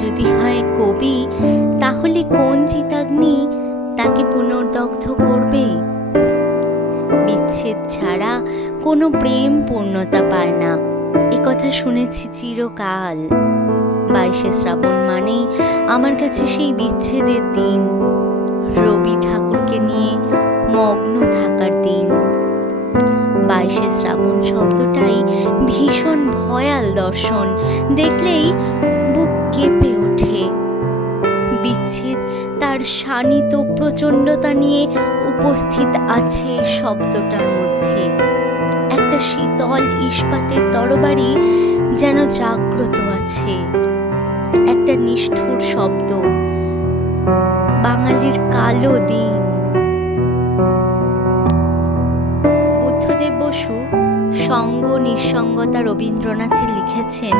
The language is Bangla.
যদি হয় কবি, তাহলে কোন চিতাগ্নি তাকে পুনর্দগ্ধ করবে? বিচ্ছেদ ছাড়া কোনো প্রেম পূর্ণতা পায় না, একথা শুনেছি চিরকাল। 22শে শ্রাবণ মানেই আমার কাছে সেই বিচ্ছেদের দিন, রবি ঠাকুরকে নিয়ে মগ্ন থাকার দিন। 22শে শ্রাবণ শব্দটাই ভীষণ ভয়াল দর্শন, দেখলেই বুক কেঁপে ওঠে। বিচ্ছেদ তার শানিত প্রচণ্ডতা নিয়ে উপস্থিত আছে শব্দটার মধ্যে। একটা শীতল ইস্পাতের তরবারি যেন জাগ্রত আছে, একটা নিষ্ঠুর শব্দ, বাঙালির কালো দিন। বুদ্ধদেব বসু সঙ্গ নিঃসঙ্গতা রবীন্দ্রনাথে লিখেছেন,